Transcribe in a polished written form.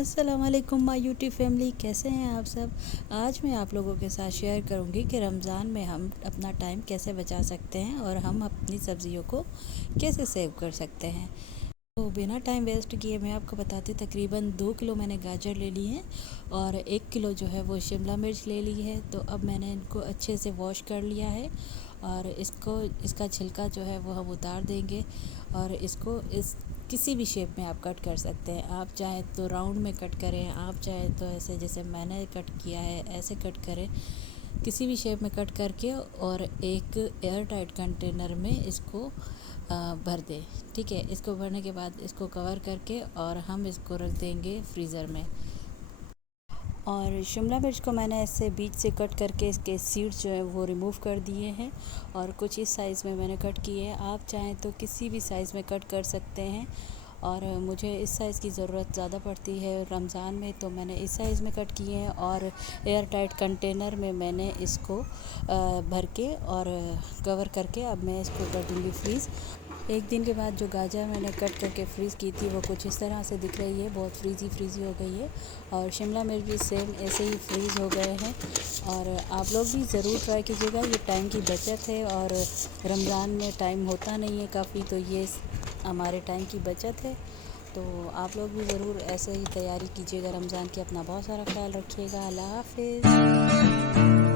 अस्सलाम वालेकुम my YouTube family, कैसे हैं आप सब। आज मैं आप लोगों के साथ शेयर करूंगी कि रमज़ान में हम अपना टाइम कैसे बचा सकते हैं और हम अपनी सब्ज़ियों को कैसे सेव कर सकते हैं। तो बिना टाइम वेस्ट किए मैं आपको बताती हूँ। तकरीबन 2 किलो मैंने गाजर ले ली है और 1 किलो जो है वो शिमला मिर्च ले ली है। तो अब मैंने इनको अच्छे से वॉश कर लिया है और इसका छिलका जो है वो हम उतार देंगे और इसको इस किसी भी शेप में आप कट कर सकते हैं। आप चाहे तो राउंड में कट करें, आप चाहे तो ऐसे जैसे मैंने कट किया है ऐसे कट करें, किसी भी शेप में कट करके और एक एयर टाइट कंटेनर में इसको भर दें। ठीक है, इसको भरने के बाद इसको कवर करके और हम इसको रख देंगे फ्रीज़र में। और शिमला मिर्च को मैंने ऐसे बीच से कट करके इसके सीड्स जो है वो रिमूव कर दिए हैं और कुछ इस साइज़ में मैंने कट किए हैं। आप चाहें तो किसी भी साइज़ में कट कर सकते हैं और मुझे इस साइज़ की ज़रूरत ज़्यादा पड़ती है रमज़ान में, तो मैंने इस साइज़ में कट किए हैं और एयर टाइट कंटेनर में मैंने इसको भर के और कवर करके अब मैं इसको कर दूँगी फ्रीज़। एक दिन के बाद जो गाजर मैंने कट करके फ्रीज़ की थी वो कुछ इस तरह से दिख रही है, बहुत फ्रीज़ी हो गई है और शिमला मिर्च भी सेम ऐसे ही फ्रीज़ हो गए हैं। और आप लोग भी ज़रूर ट्राई कीजिएगा, ये टाइम की बचत है और रमज़ान में टाइम होता नहीं है काफ़ी, तो ये हमारे टाइम की बचत है। तो आप लोग भी ज़रूर ऐसे ही तैयारी कीजिएगा रमज़ान की। अपना बहुत सारा ख्याल रखिएगा। अल्लाह हाफ़िज़।